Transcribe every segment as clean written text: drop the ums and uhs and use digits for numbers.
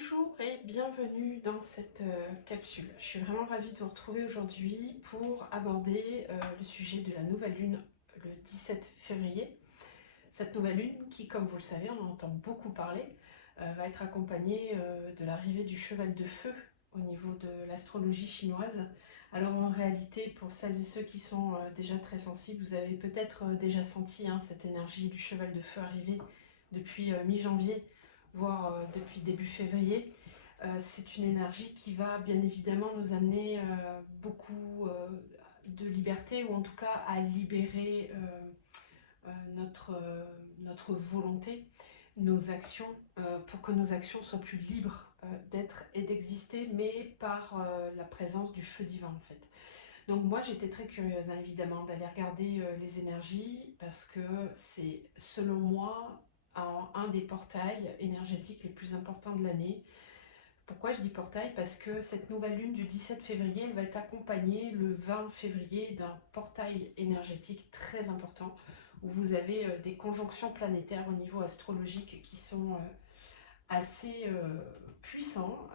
Bonjour et bienvenue dans cette capsule. Je suis vraiment ravie de vous retrouver aujourd'hui pour aborder le sujet de la nouvelle lune le 17 février. Cette nouvelle lune qui, comme vous le savez, on en entend beaucoup parler, va être accompagnée de l'arrivée du cheval de feu au niveau de l'astrologie chinoise. Alors en réalité, pour celles et ceux qui sont déjà très sensibles, vous avez peut-être déjà senti cette énergie du cheval de feu arriver depuis mi-janvier, voire depuis début février. C'est une énergie qui va bien évidemment nous amener beaucoup de liberté, ou en tout cas à libérer notre volonté, nos actions, pour que nos actions soient plus libres d'être et d'exister, mais par la présence du feu divin en fait. Donc moi j'étais très curieuse évidemment d'aller regarder les énergies, parce que c'est selon moi un des portails énergétiques les plus importants de l'année. Pourquoi je dis portail? Parce que cette nouvelle lune du 17 février, elle va être accompagnée le 20 février d'un portail énergétique très important, où vous avez des conjonctions planétaires au niveau astrologique qui sont assez puissants,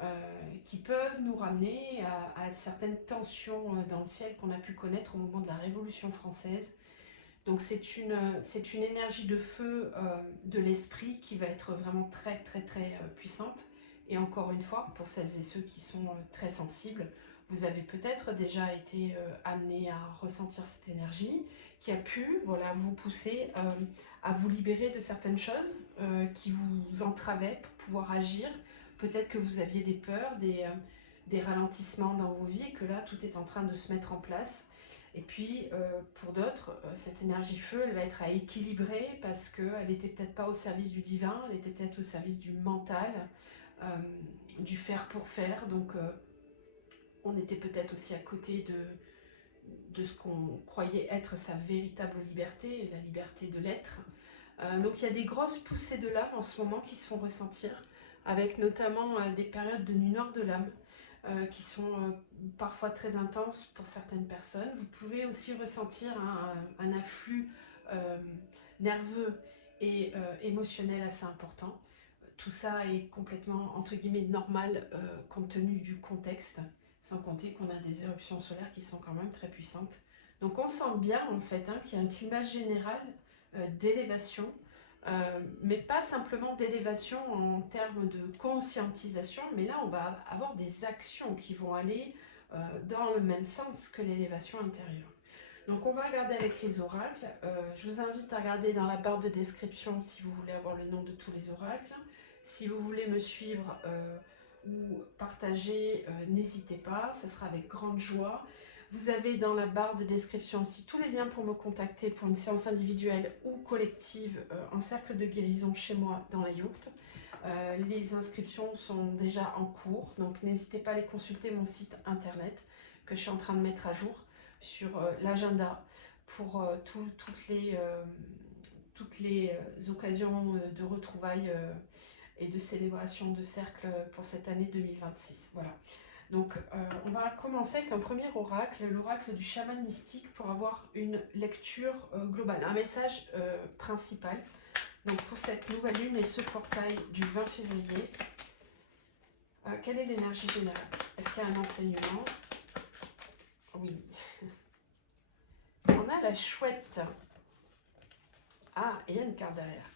qui peuvent nous ramener à certaines tensions dans le ciel qu'on a pu connaître au moment de la Révolution française. Donc c'est une énergie de feu de l'esprit qui va être vraiment très très très puissante. Et encore une fois, pour celles et ceux qui sont très sensibles, vous avez peut-être déjà été amené à ressentir cette énergie qui a pu, voilà, vous pousser à vous libérer de certaines choses qui vous entravaient pour pouvoir agir. Peut-être que vous aviez des peurs, des ralentissements dans vos vies, et que là tout est en train de se mettre en place. Et puis pour d'autres, cette énergie feu, elle va être à équilibrer, parce qu'elle n'était peut-être pas au service du divin, elle était peut-être au service du mental, euh, du faire pour faire. Donc on était peut-être aussi à côté de ce qu'on croyait être sa véritable liberté, la liberté de l'être. Donc il y a des grosses poussées de l'âme en ce moment qui se font ressentir, avec notamment des périodes de nuit noire de l'âme qui sont parfois très intenses pour certaines personnes. Vous pouvez aussi ressentir un afflux euh, nerveux et émotionnel assez important. Tout ça est complètement, entre guillemets, normal compte tenu du contexte, sans compter qu'on a des éruptions solaires qui sont quand même très puissantes. Donc on sent bien en fait qu'il y a un climat général d'élévation, mais pas simplement d'élévation en termes de conscientisation, mais là on va avoir des actions qui vont aller dans le même sens que l'élévation intérieure. Donc on va regarder avec les oracles. Je vous invite à regarder dans la barre de description si vous voulez avoir le nom de tous les oracles. Si vous voulez me suivre ou partager, n'hésitez pas, ce sera avec grande joie. Vous avez dans la barre de description aussi tous les liens pour me contacter pour une séance individuelle ou collective en cercle de guérison chez moi dans la yourte. Les inscriptions sont déjà en cours, donc n'hésitez pas à aller consulter mon site internet que je suis en train de mettre à jour sur l'agenda pour toutes les occasions de retrouvailles et de célébration de cercle pour cette année 2026. Voilà. Donc on va commencer avec un premier oracle, l'oracle du chaman mystique, pour avoir une lecture globale, un message principal. Donc pour cette nouvelle lune et ce portail du 20 février, quelle est l'énergie générale? Est-ce qu'il y a un enseignement? Oui. On a la chouette. Ah, et il y a une carte derrière.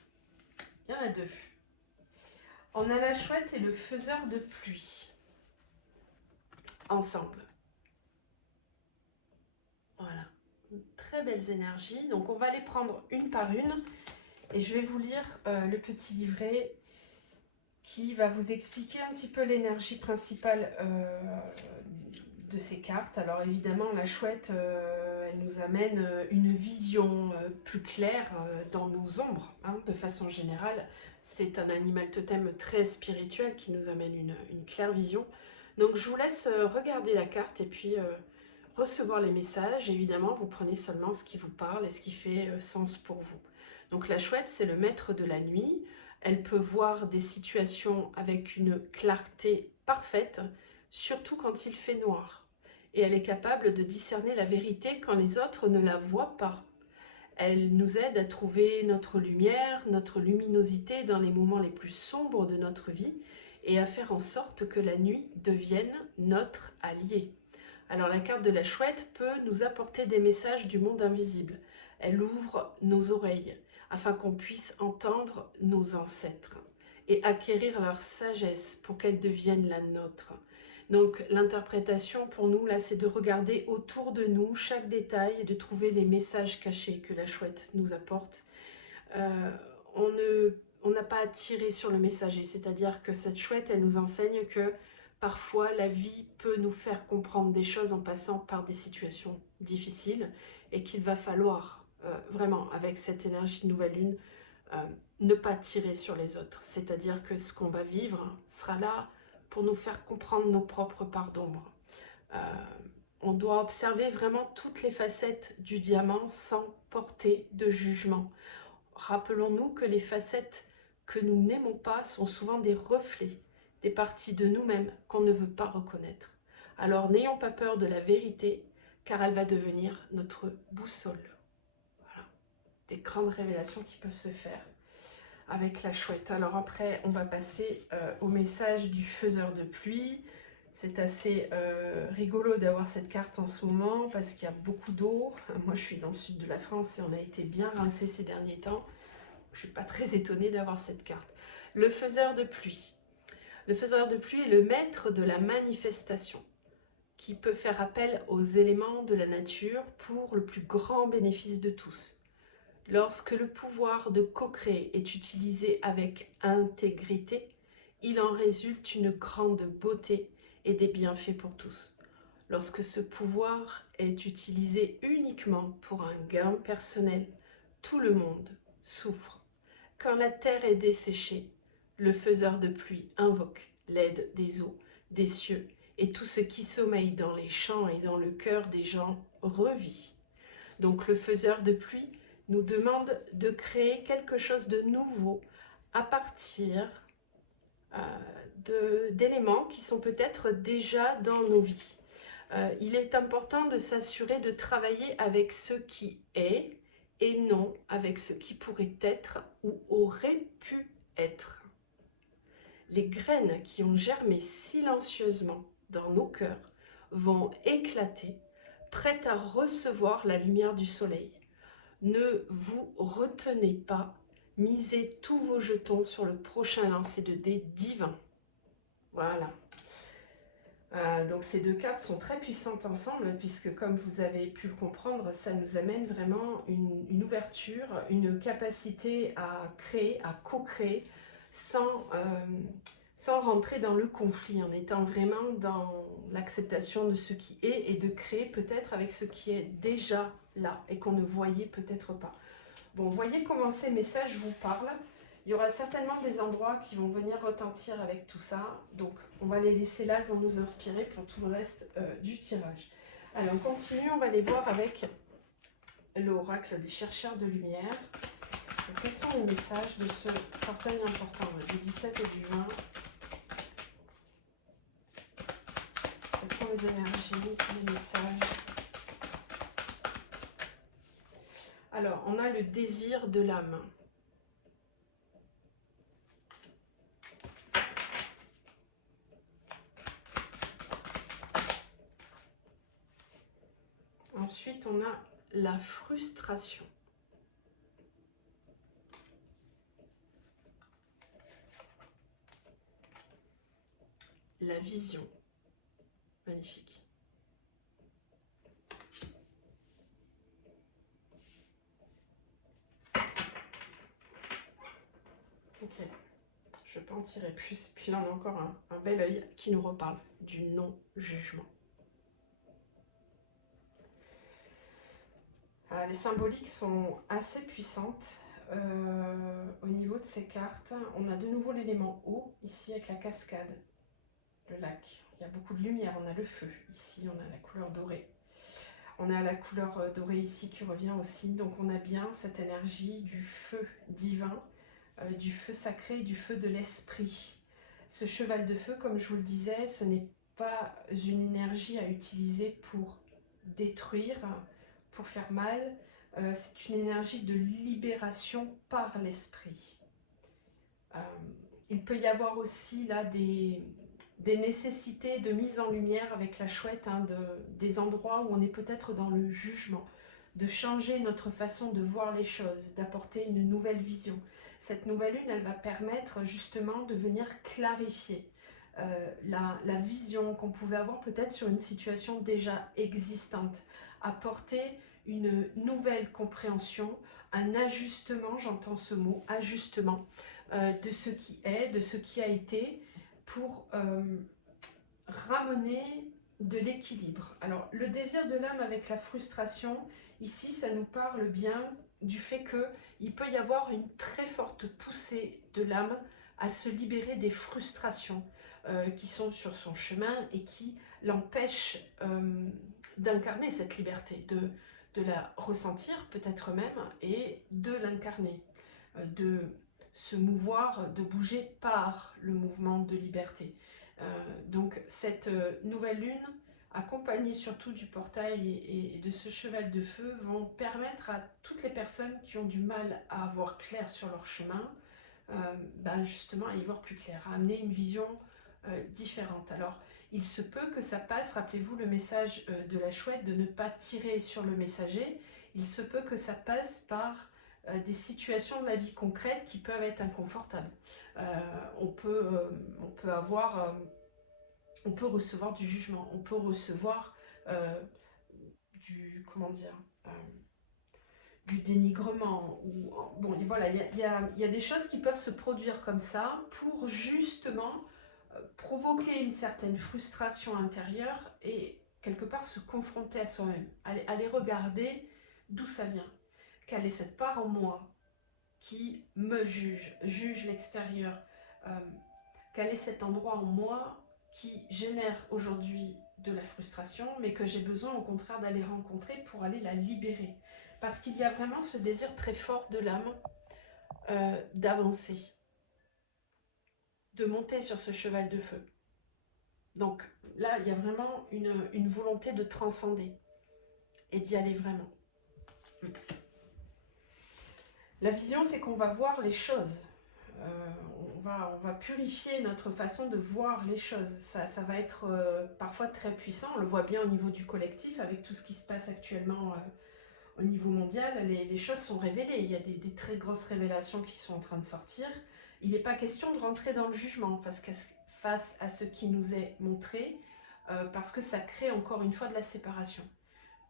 Il y en a deux. On a la chouette et le faiseur de pluie. Ensemble. Voilà. Très belles énergies. Donc on va les prendre une par une. Et je vais vous lire le petit livret qui va vous expliquer un petit peu l'énergie principale de ces cartes. Alors évidemment, la chouette, elle nous amène une vision plus claire dans nos ombres, de façon générale. C'est un animal totem très spirituel qui nous amène une claire vision. Donc je vous laisse regarder la carte et puis recevoir les messages. Évidemment, vous prenez seulement ce qui vous parle et ce qui fait sens pour vous. Donc la chouette, c'est le maître de la nuit. Elle peut voir des situations avec une clarté parfaite, surtout quand il fait noir. Et elle est capable de discerner la vérité quand les autres ne la voient pas. Elle nous aide à trouver notre lumière, notre luminosité dans les moments les plus sombres de notre vie. et à faire en sorte que la nuit devienne notre allié. Alors la carte de la chouette peut nous apporter des messages du monde invisible. Elle ouvre nos oreilles afin qu'on puisse entendre nos ancêtres et acquérir leur sagesse pour qu'elle devienne la nôtre. Donc l'interprétation pour nous, là, c'est de regarder autour de nous chaque détail et de trouver les messages cachés que la chouette nous apporte. On n'a pas à tirer sur le messager, c'est-à-dire que cette chouette, elle nous enseigne que parfois la vie peut nous faire comprendre des choses en passant par des situations difficiles et qu'il va falloir vraiment, avec cette énergie de nouvelle lune, ne pas tirer sur les autres. C'est-à-dire que ce qu'on va vivre sera là pour nous faire comprendre nos propres parts d'ombre. On doit observer vraiment toutes les facettes du diamant sans porter de jugement. Rappelons-nous que les facettes que nous n'aimons pas sont souvent des reflets, des parties de nous-mêmes qu'on ne veut pas reconnaître. Alors n'ayons pas peur de la vérité, car elle va devenir notre boussole. Voilà, des grandes révélations qui peuvent se faire avec la chouette. Alors après, on va passer au message du faiseur de pluie. C'est assez rigolo d'avoir cette carte en ce moment parce qu'il y a beaucoup d'eau. Moi, je suis dans le sud de la France et on a été bien rincé ces derniers temps. Je ne suis pas très étonnée d'avoir cette carte. Le faiseur de pluie. Le faiseur de pluie est le maître de la manifestation qui peut faire appel aux éléments de la nature pour le plus grand bénéfice de tous. Lorsque le pouvoir de co-créer est utilisé avec intégrité, il en résulte une grande beauté et des bienfaits pour tous. Lorsque ce pouvoir est utilisé uniquement pour un gain personnel, tout le monde souffre. Quand la terre est desséchée, le faiseur de pluie invoque l'aide des eaux, des cieux, et tout ce qui sommeille dans les champs et dans le cœur des gens revit. Donc le faiseur de pluie nous demande de créer quelque chose de nouveau à partir d'éléments qui sont peut-être déjà dans nos vies. Il est important de s'assurer de travailler avec ce qui est et non avec ce qui pourrait être ou aurait pu être. Les graines qui ont germé silencieusement dans nos cœurs vont éclater, prêtes à recevoir la lumière du soleil. Ne vous retenez pas, misez tous vos jetons sur le prochain lancer de dés divin. Voilà. Donc ces deux cartes sont très puissantes ensemble puisque comme vous avez pu le comprendre, ça nous amène vraiment une ouverture, une capacité à créer, à co-créer sans rentrer dans le conflit, en étant vraiment dans l'acceptation de ce qui est et de créer peut-être avec ce qui est déjà là et qu'on ne voyait peut-être pas. Bon, voyez comment ces messages vous parlent. Il y aura certainement des endroits qui vont venir retentir avec tout ça. Donc, on va les laisser là, elles vont nous inspirer pour tout le reste du tirage. Allez, on continue, on va les voir avec l'oracle des chercheurs de lumière. Et quels sont les messages de ce portail important, du 17 et du 20? Quelles sont les énergies, les messages? Alors, on a le désir de l'âme. Ensuite, on a la frustration. La vision. Magnifique. Ok, je peux en tirer plus. Puis là, on a encore un bel œil qui nous reparle du non-jugement. Les symboliques sont assez puissantes au niveau de ces cartes. On a de nouveau l'élément eau, ici avec la cascade, le lac. Il y a beaucoup de lumière, on a le feu. Ici, on a la couleur dorée. On a la couleur dorée ici qui revient aussi. Donc, on a bien cette énergie du feu divin, du feu sacré, du feu de l'esprit. Ce cheval de feu, comme je vous le disais, ce n'est pas une énergie à utiliser pour détruire, pour faire mal. C'est une énergie de libération par l'esprit. il peut y avoir aussi là des nécessités de mise en lumière avec la chouette, hein, des endroits où on est peut-être dans le jugement, de changer notre façon de voir les choses, d'apporter une nouvelle vision. Cette nouvelle lune, elle va permettre justement de venir clarifier la vision qu'on pouvait avoir peut-être sur une situation déjà existante, apporter une nouvelle compréhension, un ajustement, j'entends ce mot, ajustement, de ce qui est, de ce qui a été, pour ramener de l'équilibre. Alors, le désir de l'âme avec la frustration, ici, ça nous parle bien du fait qu'il peut y avoir une très forte poussée de l'âme à se libérer des frustrations qui sont sur son chemin et qui l'empêchent d'incarner cette liberté, de la ressentir peut-être même et de l'incarner, de se mouvoir, de bouger par le mouvement de liberté. Donc cette nouvelle lune, accompagnée surtout du portail et de ce cheval de feu, vont permettre à toutes les personnes qui ont du mal à voir clair sur leur chemin, justement à y voir plus clair, à amener une vision différente. Alors, il se peut que ça passe, rappelez-vous le message de la chouette, de ne pas tirer sur le messager, il se peut que ça passe par des situations de la vie concrète qui peuvent être inconfortables. On peut avoir, on peut recevoir du jugement, on peut recevoir du, comment dire, du dénigrement. Ou, bon, et voilà, il y a des choses qui peuvent se produire comme ça pour justement provoquer une certaine frustration intérieure et quelque part se confronter à soi-même, aller regarder d'où ça vient, quelle est cette part en moi qui me juge l'extérieur, quel est cet endroit en moi qui génère aujourd'hui de la frustration, mais que j'ai besoin au contraire d'aller rencontrer pour aller la libérer. Parce qu'il y a vraiment ce désir très fort de l'âme d'avancer, de monter sur ce cheval de feu. Donc là, il y a vraiment une volonté de transcender et d'y aller vraiment. La vision, c'est qu'on va voir les choses. On va purifier notre façon de voir les choses. Ça va être parfois très puissant. On le voit bien au niveau du collectif avec tout ce qui se passe actuellement au niveau mondial. Les choses sont révélées. Il y a des très grosses révélations qui sont en train de sortir. Il n'est pas question de rentrer dans le jugement face à ce qui nous est montré parce que ça crée encore une fois de la séparation.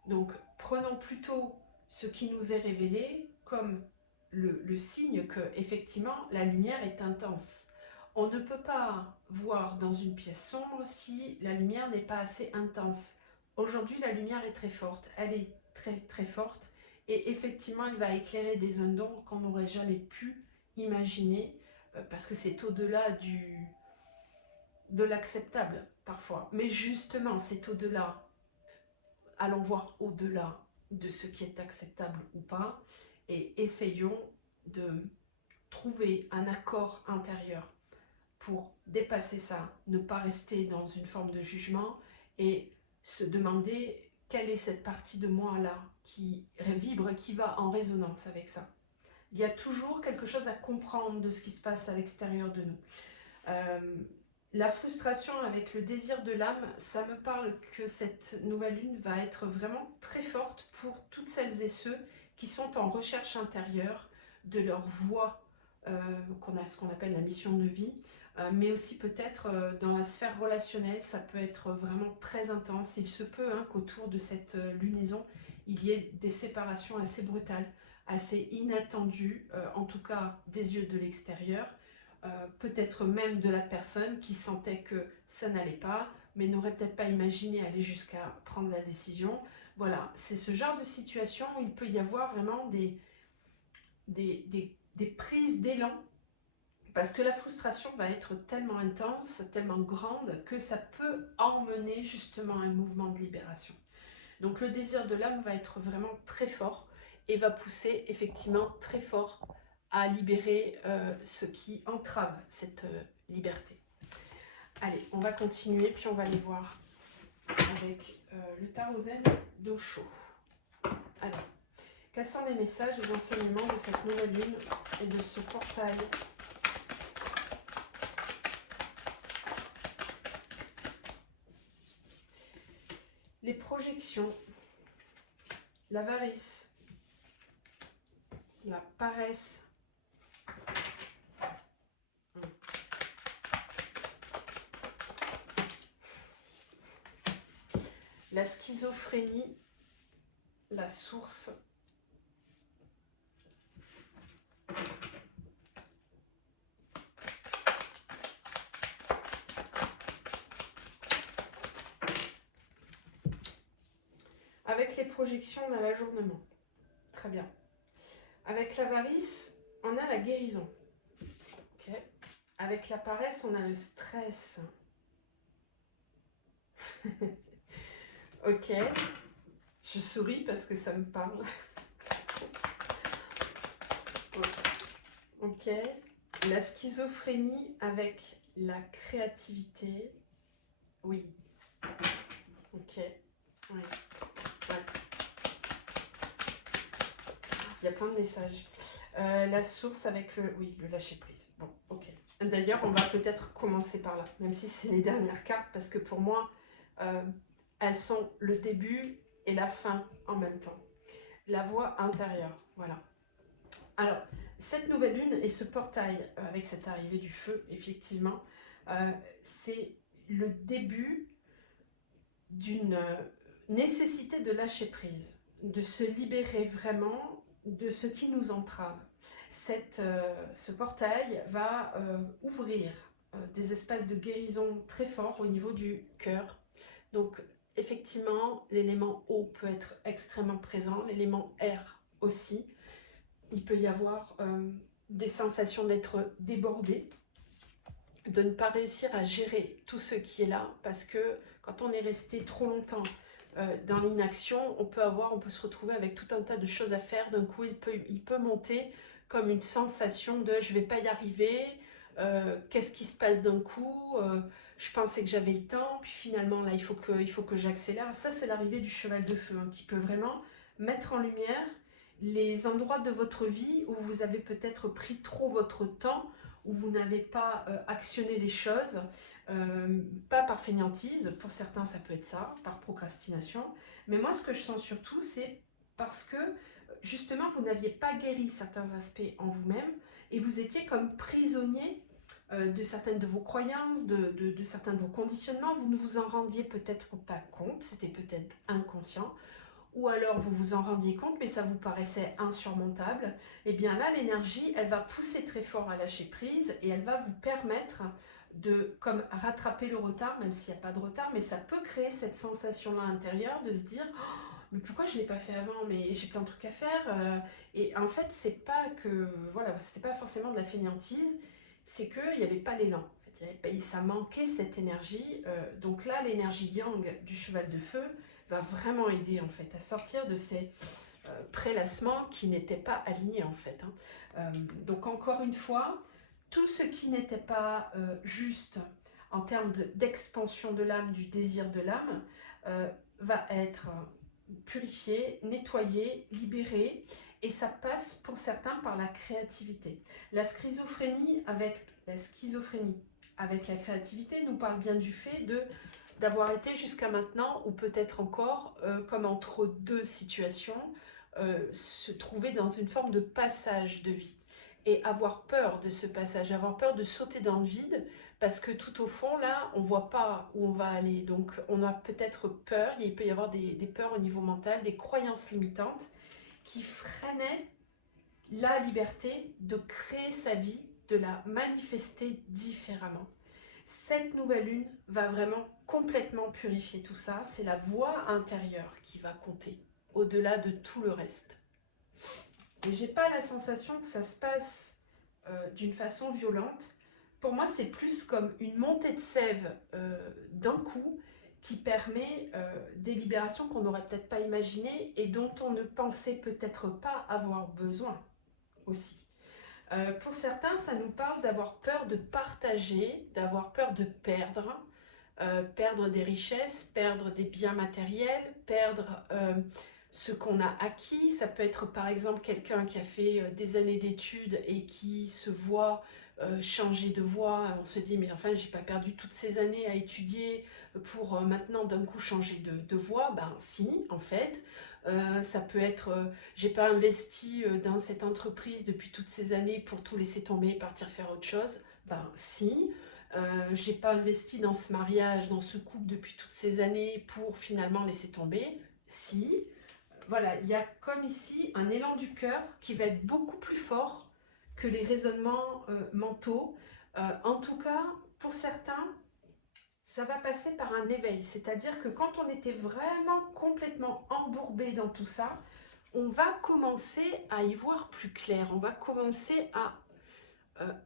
Donc prenons plutôt ce qui nous est révélé comme le signe que effectivement la lumière est intense. On ne peut pas voir dans une pièce sombre si la lumière n'est pas assez intense. Aujourd'hui, la lumière est très forte, elle est très très forte et effectivement, elle va éclairer des zones d'ombre qu'on n'aurait jamais pu imaginer parce que c'est au-delà de l'acceptable parfois. Mais justement, c'est au-delà. Allons voir au-delà de ce qui est acceptable ou pas et essayons de trouver un accord intérieur pour dépasser ça, ne pas rester dans une forme de jugement et se demander quelle est cette partie de moi là qui vibre, qui va en résonance avec ça. Il y a toujours quelque chose à comprendre de ce qui se passe à l'extérieur de nous. La frustration avec le désir de l'âme, ça me parle que cette nouvelle lune va être vraiment très forte pour toutes celles et ceux qui sont en recherche intérieure de leur voie, ce qu'on appelle la mission de vie, mais aussi peut-être dans la sphère relationnelle, ça peut être vraiment très intense. Il se peut qu'autour de cette lunaison, il y ait des séparations assez brutales, assez inattendues, en tout cas des yeux de l'extérieur, peut-être même de la personne qui sentait que ça n'allait pas, mais n'aurait peut-être pas imaginé aller jusqu'à prendre la décision. Voilà, c'est ce genre de situation où il peut y avoir vraiment des prises d'élan, parce que la frustration va être tellement intense, tellement grande, que ça peut emmener justement un mouvement de libération. Donc le désir de l'âme va être vraiment très fort et va pousser effectivement très fort à libérer ce qui entrave cette liberté. Allez, on va continuer, puis on va aller voir avec le tarot zen d'Osho. Alors, quels sont les messages et les enseignements de cette nouvelle lune et de ce portail les projections, l'avarice, la paresse, la schizophrénie, la source, avec les projections, on a l'ajournement. Très bien. Avec l'avarice, on a la guérison. Okay. Avec la paresse, on a le stress. Ok. Je souris parce que ça me parle. Ok. La schizophrénie avec la créativité. Oui. Ok. Oui. Ouais. Il y a plein de messages. La source avec le... Oui, le lâcher prise. Bon, ok. D'ailleurs, on va peut-être commencer par là, même si c'est les dernières cartes, parce que pour moi, elles sont le début et la fin en même temps. La voix intérieure, voilà. Alors, cette nouvelle lune et ce portail avec cette arrivée du feu, effectivement, c'est le début d'une nécessité de lâcher prise, de se libérer vraiment de ce qui nous entrave. Ce portail va ouvrir des espaces de guérison très forts au niveau du cœur. Donc, effectivement, l'élément eau peut être extrêmement présent, l'élément air aussi. Il peut y avoir des sensations d'être débordé, de ne pas réussir à gérer tout ce qui est là, parce que quand on est resté trop longtemps dans l'inaction, on peut se retrouver avec tout un tas de choses à faire. D'un coup, il peut monter comme une sensation de je vais pas y arriver, qu'est-ce qui se passe d'un coup, je pensais que j'avais le temps, puis finalement là il faut que j'accélère. Ça c'est l'arrivée du cheval de feu, qui peut vraiment mettre en lumière les endroits de votre vie où vous avez peut-être pris trop votre temps, où vous n'avez pas actionné les choses, pas par fainéantise, pour certains ça peut être ça, par procrastination, mais moi ce que je sens surtout c'est parce que justement vous n'aviez pas guéri certains aspects en vous-même et vous étiez comme prisonnier de certaines de vos croyances, de certains de vos conditionnements, vous ne vous en rendiez peut-être pas compte, c'était peut-être inconscient, ou alors vous vous en rendiez compte mais ça vous paraissait insurmontable. Et bien là l'énergie elle va pousser très fort à lâcher prise et elle va vous permettre de comme rattraper le retard, même s'il n'y a pas de retard, mais ça peut créer cette sensation là intérieure de se dire oh, mais pourquoi je ne l'ai pas fait avant, mais j'ai plein de trucs à faire, et en fait c'est pas que voilà, c'était pas forcément de la fainéantise, c'est qu'il n'y avait pas l'élan, en fait, ça manquait cette énergie, donc là l'énergie yang du cheval de feu va vraiment aider en fait à sortir de ces prélassements qui n'étaient pas alignés en fait. Donc encore une fois, tout ce qui n'était pas juste en termes d'expansion de l'âme, du désir de l'âme, va être purifié, nettoyé, libéré, et ça passe pour certains par la créativité. La schizophrénie avec la créativité nous parle bien du fait d'avoir été jusqu'à maintenant, ou peut-être encore, comme entre deux situations, se trouver dans une forme de passage de vie. Et avoir peur de ce passage, avoir peur de sauter dans le vide, parce que tout au fond, là, on ne voit pas où on va aller. Donc, on a peut-être peur, il peut y avoir des peurs au niveau mental, des croyances limitantes qui freinaient la liberté de créer sa vie, de la manifester différemment. Cette nouvelle lune va vraiment complètement purifier tout ça. C'est la voix intérieure qui va compter, au-delà de tout le reste. Et j'ai pas la sensation que ça se passe d'une façon violente. Pour moi, c'est plus comme une montée de sève d'un coup qui permet des libérations qu'on n'aurait peut-être pas imaginées et dont on ne pensait peut-être pas avoir besoin aussi. Pour certains, ça nous parle d'avoir peur de partager, d'avoir peur de perdre, perdre des richesses, perdre des biens matériels, perdre ce qu'on a acquis. Ça peut être par exemple quelqu'un qui a fait des années d'études et qui se voit changer de voie. On se dit, mais enfin, j'ai pas perdu toutes ces années à étudier pour maintenant d'un coup changer de voie. Ben si, en fait. Ça peut être, j'ai pas investi dans cette entreprise depuis toutes ces années pour tout laisser tomber et partir faire autre chose. Ben si. J'ai pas investi dans ce mariage, dans ce couple depuis toutes ces années pour finalement laisser tomber. Si. Voilà, il y a comme ici un élan du cœur qui va être beaucoup plus fort que les raisonnements mentaux. En tout cas, pour certains, ça va passer par un éveil. C'est-à-dire que quand on était vraiment complètement embourbé dans tout ça, on va commencer à y voir plus clair. On va commencer à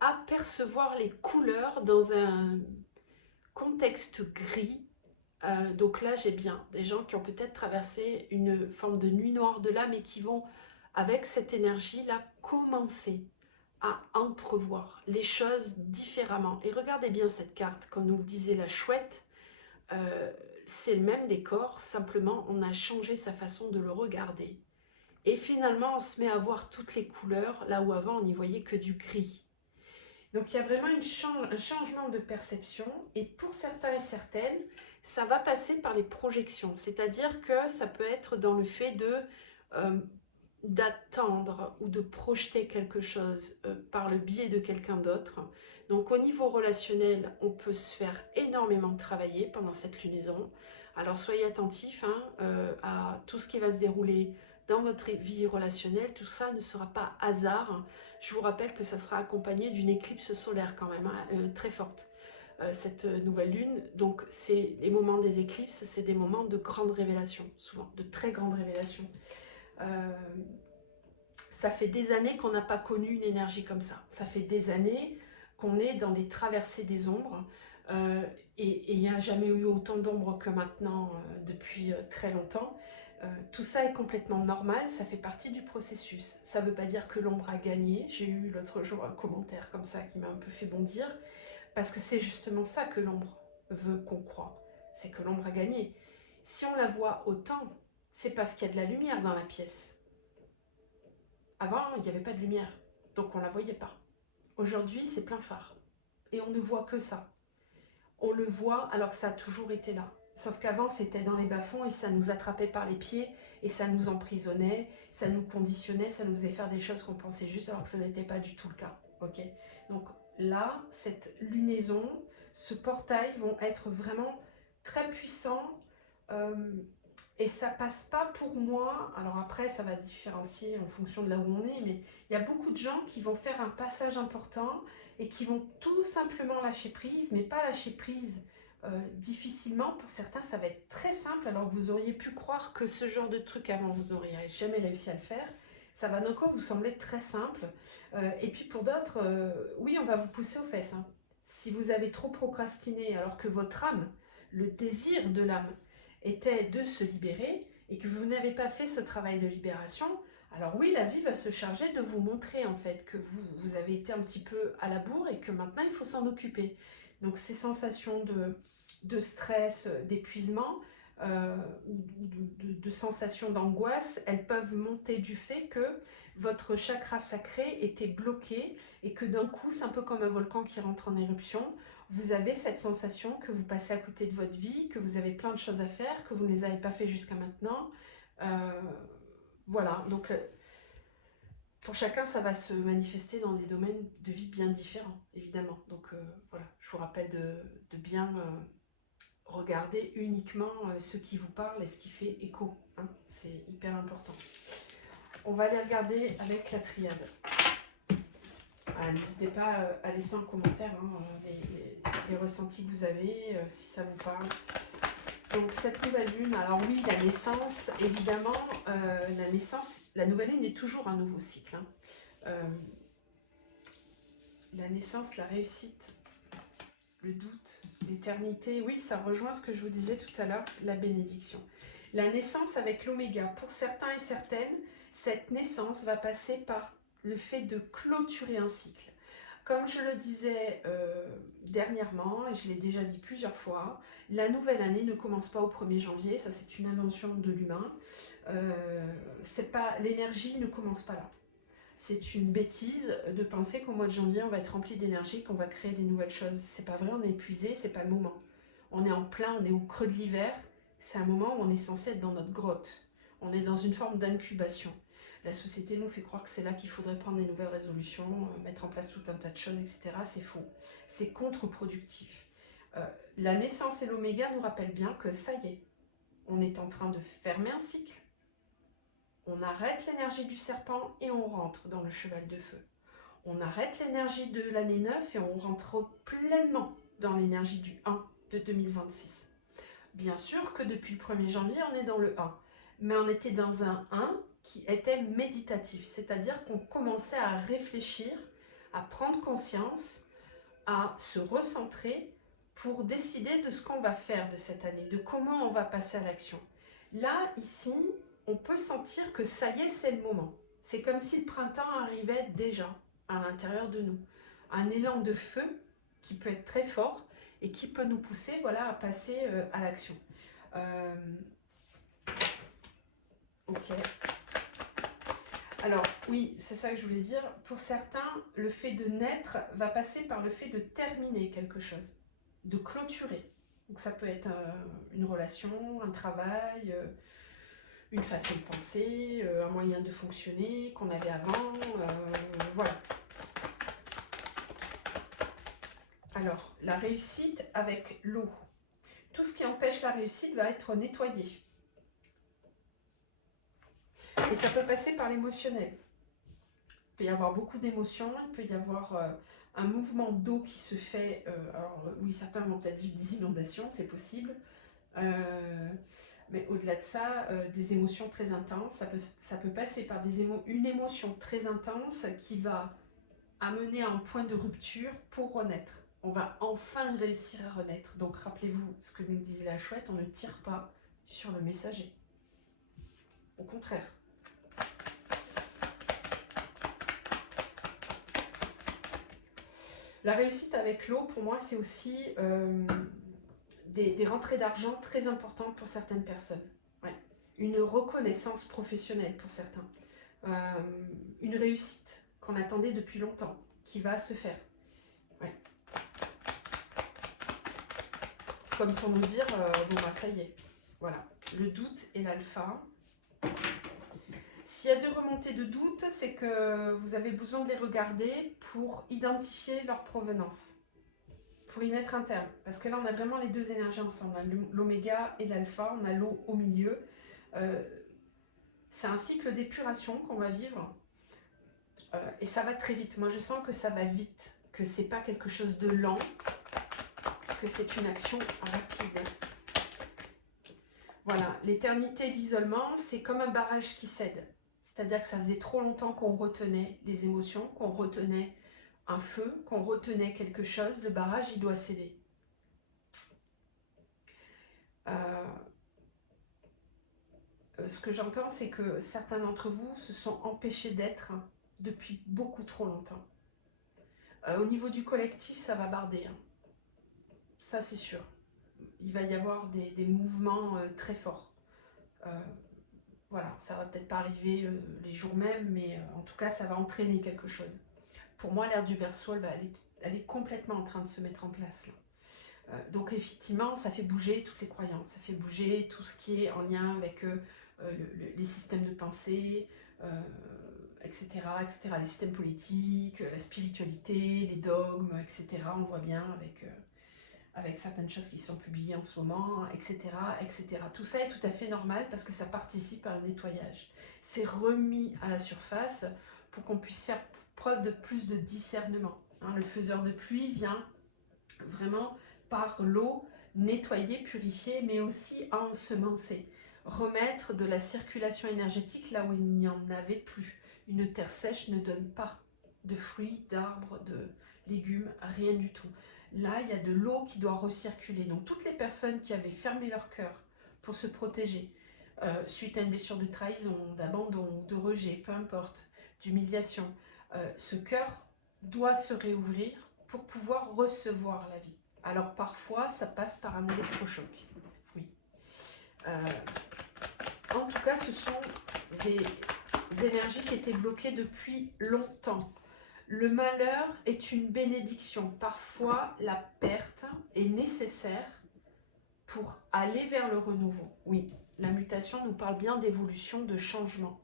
apercevoir les couleurs dans un contexte gris. Donc là, j'ai bien des gens qui ont peut-être traversé une forme de nuit noire de l'âme et qui vont, avec cette énergie-là, commencer à entrevoir les choses différemment. Et regardez bien cette carte, comme nous le disait la chouette, c'est le même décor, simplement on a changé sa façon de le regarder. Et finalement, on se met à voir toutes les couleurs, là où avant on n'y voyait que du gris. Donc il y a vraiment un changement de perception, et pour certains et certaines, ça va passer par les projections, c'est-à-dire que ça peut être dans le fait d'attendre ou de projeter quelque chose par le biais de quelqu'un d'autre. Donc au niveau relationnel, on peut se faire énormément travailler pendant cette lunaison. Alors soyez attentifs à tout ce qui va se dérouler dans votre vie relationnelle. Tout ça ne sera pas hasard. Je vous rappelle que ça sera accompagné d'une éclipse solaire quand même, très forte, cette nouvelle lune. Donc c'est les moments des éclipses, c'est des moments de grande révélation, souvent, de très grande révélation. Ça fait des années qu'on n'a pas connu une énergie comme ça. Ça fait des années qu'on est dans des traversées des ombres. Et il n'y a jamais eu autant d'ombres que maintenant depuis très longtemps. Tout ça est complètement normal, ça fait partie du processus. Ça ne veut pas dire que l'ombre a gagné. J'ai eu l'autre jour un commentaire comme ça qui m'a un peu fait bondir. Parce que c'est justement ça que l'ombre veut qu'on croie. C'est que l'ombre a gagné. Si on la voit autant, c'est parce qu'il y a de la lumière dans la pièce. Avant, il n'y avait pas de lumière, donc on ne la voyait pas. Aujourd'hui, c'est plein phare. Et on ne voit que ça. On le voit alors que ça a toujours été là. Sauf qu'avant, c'était dans les bas-fonds et ça nous attrapait par les pieds et ça nous emprisonnait, ça nous conditionnait, ça nous faisait faire des choses qu'on pensait juste alors que ce n'était pas du tout le cas. Okay, donc là, cette lunaison, ce portail vont être vraiment très puissants. Et ça passe pas pour moi, alors après ça va différencier en fonction de là où on est, mais il y a beaucoup de gens qui vont faire un passage important et qui vont tout simplement lâcher prise, mais pas lâcher prise difficilement. Pour certains ça va être très simple, alors que vous auriez pu croire que ce genre de truc avant vous n'auriez jamais réussi à le faire. Ça va d'un coup vous sembler très simple. Et puis pour d'autres, oui, on va vous pousser aux fesses. Hein. Si vous avez trop procrastiné alors que votre âme, le désir de l'âme, était de se libérer et que vous n'avez pas fait ce travail de libération, alors oui, la vie va se charger de vous montrer en fait que vous avez été un petit peu à la bourre et que maintenant il faut s'en occuper. Donc ces sensations de stress, d'épuisement ou de sensations d'angoisse, elles peuvent monter du fait que votre chakra sacré était bloqué et que d'un coup, c'est un peu comme un volcan qui rentre en éruption. Vous avez cette sensation que vous passez à côté de votre vie, que vous avez plein de choses à faire, que vous ne les avez pas fait jusqu'à maintenant. Voilà, donc pour chacun, ça va se manifester dans des domaines de vie bien différents, évidemment. Donc voilà, je vous rappelle de bien regarder uniquement ce qui vous parle et ce qui fait écho. Hein, c'est hyper important. On va aller regarder avec la triade. N'hésitez pas à laisser en commentaire les ressentis que vous avez, si ça vous parle. Donc cette nouvelle lune, alors oui, la naissance, évidemment, la nouvelle lune est toujours un nouveau cycle. Hein. La naissance, la réussite, le doute, l'éternité, oui, ça rejoint ce que je vous disais tout à l'heure, la bénédiction. La naissance avec l'oméga, pour certains et certaines, cette naissance va passer par le fait de clôturer un cycle. Comme je le disais dernièrement, et je l'ai déjà dit plusieurs fois, la nouvelle année ne commence pas au 1er janvier, ça c'est une invention de l'humain. L'énergie ne commence pas là. C'est une bêtise de penser qu'au mois de janvier, on va être rempli d'énergie, qu'on va créer des nouvelles choses. C'est pas vrai, on est épuisé, c'est pas le moment. On est en plein, on est au creux de l'hiver. C'est un moment où on est censé être dans notre grotte. On est dans une forme d'incubation. La société nous fait croire que c'est là qu'il faudrait prendre des nouvelles résolutions, mettre en place tout un tas de choses, etc. C'est faux. C'est contre-productif. La naissance et l'oméga nous rappellent bien que ça y est, on est en train de fermer un cycle. On arrête l'énergie du serpent et on rentre dans le cheval de feu. On arrête l'énergie de l'année 9 et on rentre pleinement dans l'énergie du 1 de 2026. Bien sûr que depuis le 1er janvier, on est dans le 1. Mais on était dans un 1 qui était méditatif, c'est-à-dire qu'on commençait à réfléchir, à prendre conscience, à se recentrer pour décider de ce qu'on va faire de cette année, de comment on va passer à l'action. Là, ici, on peut sentir que ça y est, c'est le moment. C'est comme si le printemps arrivait déjà à l'intérieur de nous. Un élan de feu qui peut être très fort et qui peut nous pousser, voilà, à passer à l'action. Ok. Alors, oui, c'est ça que je voulais dire. Pour certains, le fait de naître va passer par le fait de terminer quelque chose, de clôturer. Donc ça peut être une relation, un travail, une façon de penser, un moyen de fonctionner qu'on avait avant, voilà. Alors, la réussite avec l'eau. Tout ce qui empêche la réussite va être nettoyé. Et ça peut passer par l'émotionnel. Il peut y avoir beaucoup d'émotions, il peut y avoir un mouvement d'eau qui se fait. Alors oui, certains vont peut-être vivre des inondations, c'est possible. Mais au-delà de ça, des émotions très intenses, ça peut passer par une émotion très intense qui va amener à un point de rupture pour renaître. On va enfin réussir à renaître. Donc rappelez-vous ce que nous disait la chouette, on ne tire pas sur le messager. Au contraire. La réussite avec l'eau, pour moi, c'est aussi des rentrées d'argent très importantes pour certaines personnes. Ouais. Une reconnaissance professionnelle pour certains. Une réussite qu'on attendait depuis longtemps, qui va se faire. Ouais. Comme pour nous dire, bon bah ça y est, voilà. Le doute est l'alpha. S'il y a des remontées de doute, c'est que vous avez besoin de les regarder pour identifier leur provenance, pour y mettre un terme. Parce que là, on a vraiment les deux énergies ensemble, l'oméga et l'alpha, on a l'eau au milieu. C'est un cycle d'épuration qu'on va vivre et ça va très vite. Moi, je sens que ça va vite, que c'est pas quelque chose de lent, que c'est une action rapide. Voilà, l'éternité d'isolement, c'est comme un barrage qui cède. C'est-à-dire que ça faisait trop longtemps qu'on retenait les émotions, qu'on retenait un feu, qu'on retenait quelque chose. Le barrage, il doit céder. Ce que j'entends, c'est que certains d'entre vous se sont empêchés d'être depuis beaucoup trop longtemps. Au niveau du collectif, ça va barder. Hein. Ça, c'est sûr. Il va y avoir des mouvements très forts. Voilà, ça va peut-être pas arriver les jours mêmes, mais en tout cas, ça va entraîner quelque chose. Pour moi, l'ère du Verseau, elle est complètement en train de se mettre en place. Là. Donc effectivement, ça fait bouger toutes les croyances, ça fait bouger tout ce qui est en lien avec les systèmes de pensée, etc., etc., les systèmes politiques, la spiritualité, les dogmes, etc. On voit bien avec certaines choses qui sont publiées en ce moment, etc., etc. Tout ça est tout à fait normal parce que ça participe à un nettoyage. C'est remis à la surface pour qu'on puisse faire preuve de plus de discernement. Hein, le faiseur de pluie vient vraiment par l'eau nettoyer, purifier, mais aussi ensemencer. Remettre de la circulation énergétique là où il n'y en avait plus. Une terre sèche ne donne pas de fruits, d'arbres, de légumes, rien du tout. Là, il y a de l'eau qui doit recirculer. Donc toutes les personnes qui avaient fermé leur cœur pour se protéger, suite à une blessure de trahison, d'abandon, de rejet, peu importe, d'humiliation, ce cœur doit se réouvrir pour pouvoir recevoir la vie. Alors parfois, ça passe par un électrochoc. Oui. En tout cas, ce sont des énergies qui étaient bloquées depuis longtemps. Le malheur est une bénédiction. Parfois, la perte est nécessaire pour aller vers le renouveau. Oui, la mutation nous parle bien d'évolution, de changement.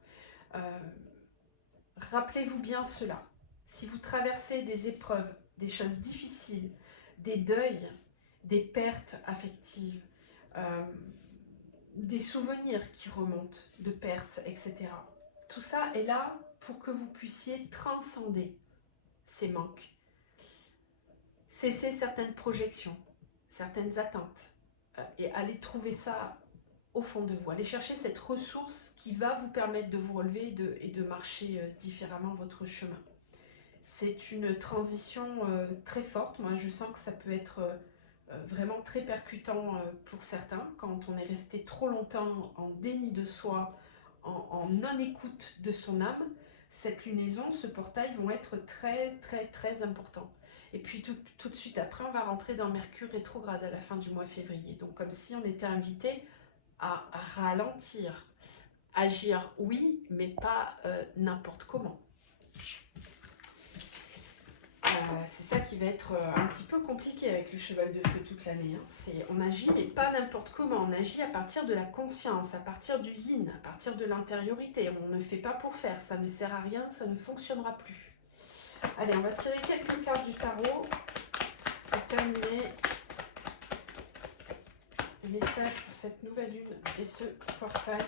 Rappelez-vous bien cela. Si vous traversez des épreuves, des choses difficiles, des deuils, des pertes affectives, des souvenirs qui remontent de pertes, etc. Tout ça est là pour que vous puissiez transcender ces manques, cesser certaines projections, certaines attentes, et aller trouver ça au fond de vous. Allez chercher cette ressource qui va vous permettre de vous relever et de marcher différemment votre chemin. C'est une transition très forte. Moi, je sens que ça peut être vraiment très percutant pour certains quand on est resté trop longtemps en déni de soi, en non-écoute de son âme. Cette lunaison, ce portail vont être très très très importants. Et puis tout de suite après, on va rentrer dans Mercure rétrograde à la fin du mois février. Donc comme si on était invité à ralentir, agir oui, mais pas n'importe comment. C'est ça qui va être un petit peu compliqué avec le cheval de feu toute l'année. Hein. On agit, mais pas n'importe comment. On agit à partir de la conscience, à partir du yin, à partir de l'intériorité. On ne fait pas pour faire, ça ne sert à rien, ça ne fonctionnera plus. Allez, on va tirer quelques cartes du tarot pour terminer. Message pour cette nouvelle lune et ce portail.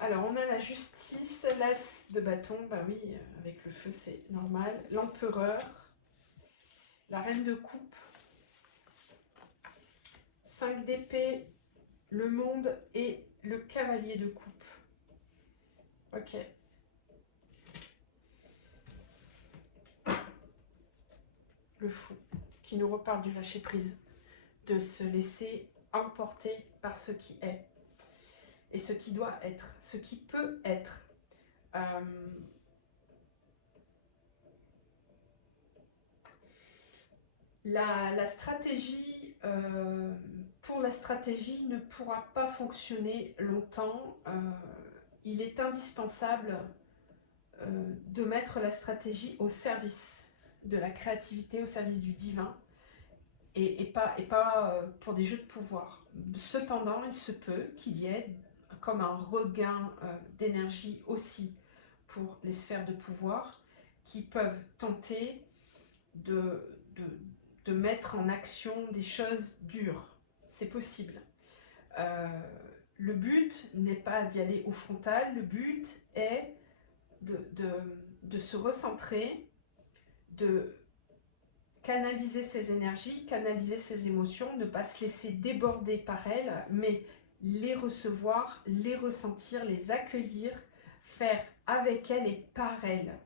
Alors, on a la justice, l'as de bâton, bah oui, avec le feu, c'est normal. L'empereur, la reine de coupe, 5 d'épée, le monde et le cavalier de coupe. Ok. Le fou, qui nous reparle du lâcher-prise, de se laisser emporter par ce qui est. Et ce qui doit être, ce qui peut être. La stratégie, pour la stratégie, ne pourra pas fonctionner longtemps. Il est indispensable de mettre la stratégie au service de la créativité, au service du divin, et pas pour des jeux de pouvoir. Cependant, il se peut qu'il y ait comme un regain d'énergie aussi pour les sphères de pouvoir qui peuvent tenter de mettre en action des choses dures. C'est possible. Le but n'est pas d'y aller au frontal, le but est de se recentrer, de canaliser ses énergies, canaliser ses émotions, ne pas se laisser déborder par elles, mais les recevoir, les ressentir, les accueillir, faire avec elles et par elles.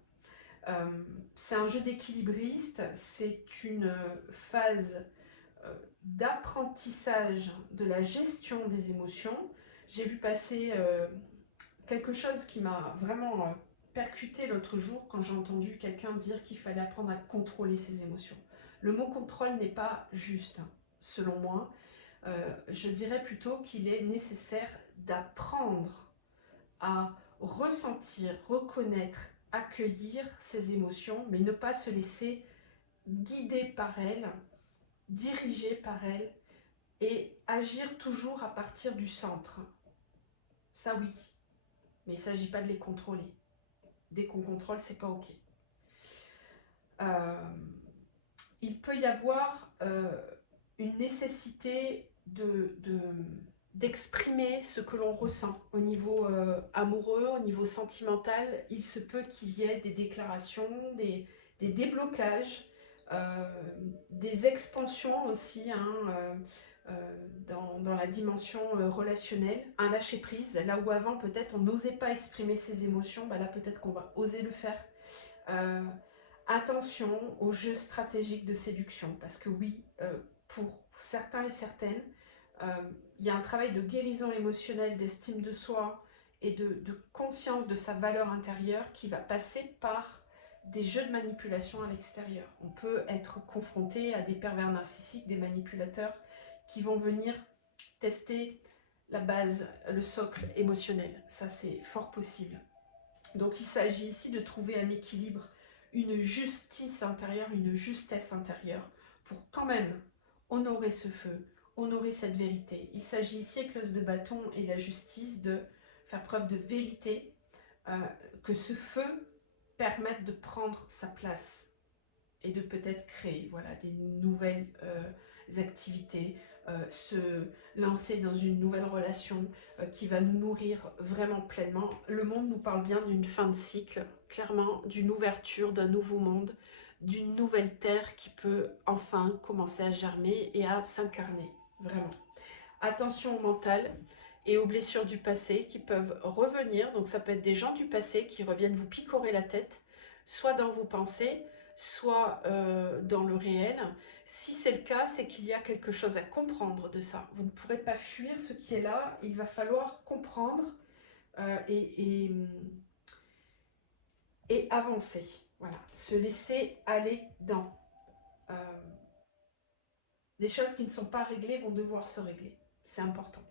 C'est un jeu d'équilibriste, c'est une phase d'apprentissage de la gestion des émotions. J'ai vu passer quelque chose qui m'a vraiment percuté l'autre jour quand j'ai entendu quelqu'un dire qu'il fallait apprendre à contrôler ses émotions. Le mot contrôle n'est pas juste, selon moi. Je dirais plutôt qu'il est nécessaire d'apprendre à ressentir, reconnaître, accueillir ses émotions, mais ne pas se laisser guider par elles, diriger par elles, et agir toujours à partir du centre. Ça oui, mais il ne s'agit pas de les contrôler. Dès qu'on contrôle, c'est pas ok. Il peut y avoir une nécessité d'exprimer ce que l'on ressent au niveau amoureux, au niveau sentimental. Il se peut qu'il y ait des déclarations, des déblocages, des expansions aussi dans la dimension relationnelle, un lâcher-prise, là où avant peut-être on n'osait pas exprimer ses émotions, bah là peut-être qu'on va oser le faire. Attention aux jeux stratégiques de séduction, parce que oui, pour certains et certaines, il y a un travail de guérison émotionnelle, d'estime de soi et de conscience de sa valeur intérieure qui va passer par des jeux de manipulation à l'extérieur. On peut être confronté à des pervers narcissiques, des manipulateurs qui vont venir tester la base, le socle émotionnel. Ça, c'est fort possible. Donc, il s'agit ici de trouver un équilibre, une justice intérieure, une justesse intérieure pour quand même honorer ce feu, honorer cette vérité. Il s'agit ici, avec l'os de bâton et la justice, de faire preuve de vérité, que ce feu permette de prendre sa place et de peut-être créer voilà, des nouvelles activités, se lancer dans une nouvelle relation qui va nous nourrir vraiment pleinement. Le monde nous parle bien d'une fin de cycle, clairement, d'une ouverture, d'un nouveau monde, d'une nouvelle terre qui peut enfin commencer à germer et à s'incarner, vraiment. Attention au mental et aux blessures du passé qui peuvent revenir. Donc ça peut être des gens du passé qui reviennent vous picorer la tête, soit dans vos pensées, soit dans le réel. Si c'est le cas, c'est qu'il y a quelque chose à comprendre de ça. Vous ne pourrez pas fuir ce qui est là, il va falloir comprendre et avancer. Voilà, se laisser aller dans. Des choses qui ne sont pas réglées vont devoir se régler. C'est important.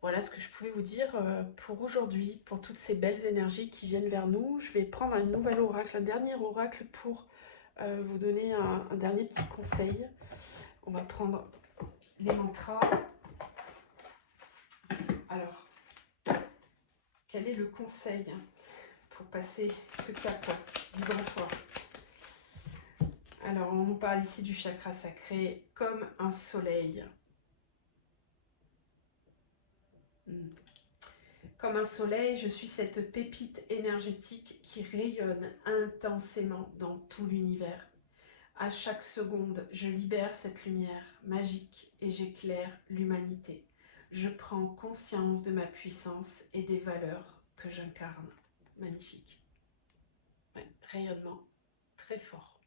Voilà ce que je pouvais vous dire pour aujourd'hui, pour toutes ces belles énergies qui viennent vers nous. Je vais prendre un nouvel oracle, un dernier oracle pour vous donner un dernier petit conseil. On va prendre les mantras. Alors, quel est le conseil pour passer ce cap vibratoire? Alors, on nous parle ici du chakra sacré comme un soleil. Comme un soleil, je suis cette pépite énergétique qui rayonne intensément dans tout l'univers. À chaque seconde, je libère cette lumière magique et j'éclaire l'humanité. Je prends conscience de ma puissance et des valeurs que j'incarne. Magnifique. Ouais, rayonnement très fort.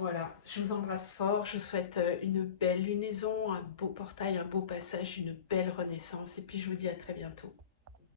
Voilà, je vous embrasse fort, je vous souhaite une belle lunaison, un beau portail, un beau passage, une belle renaissance et puis je vous dis à très bientôt.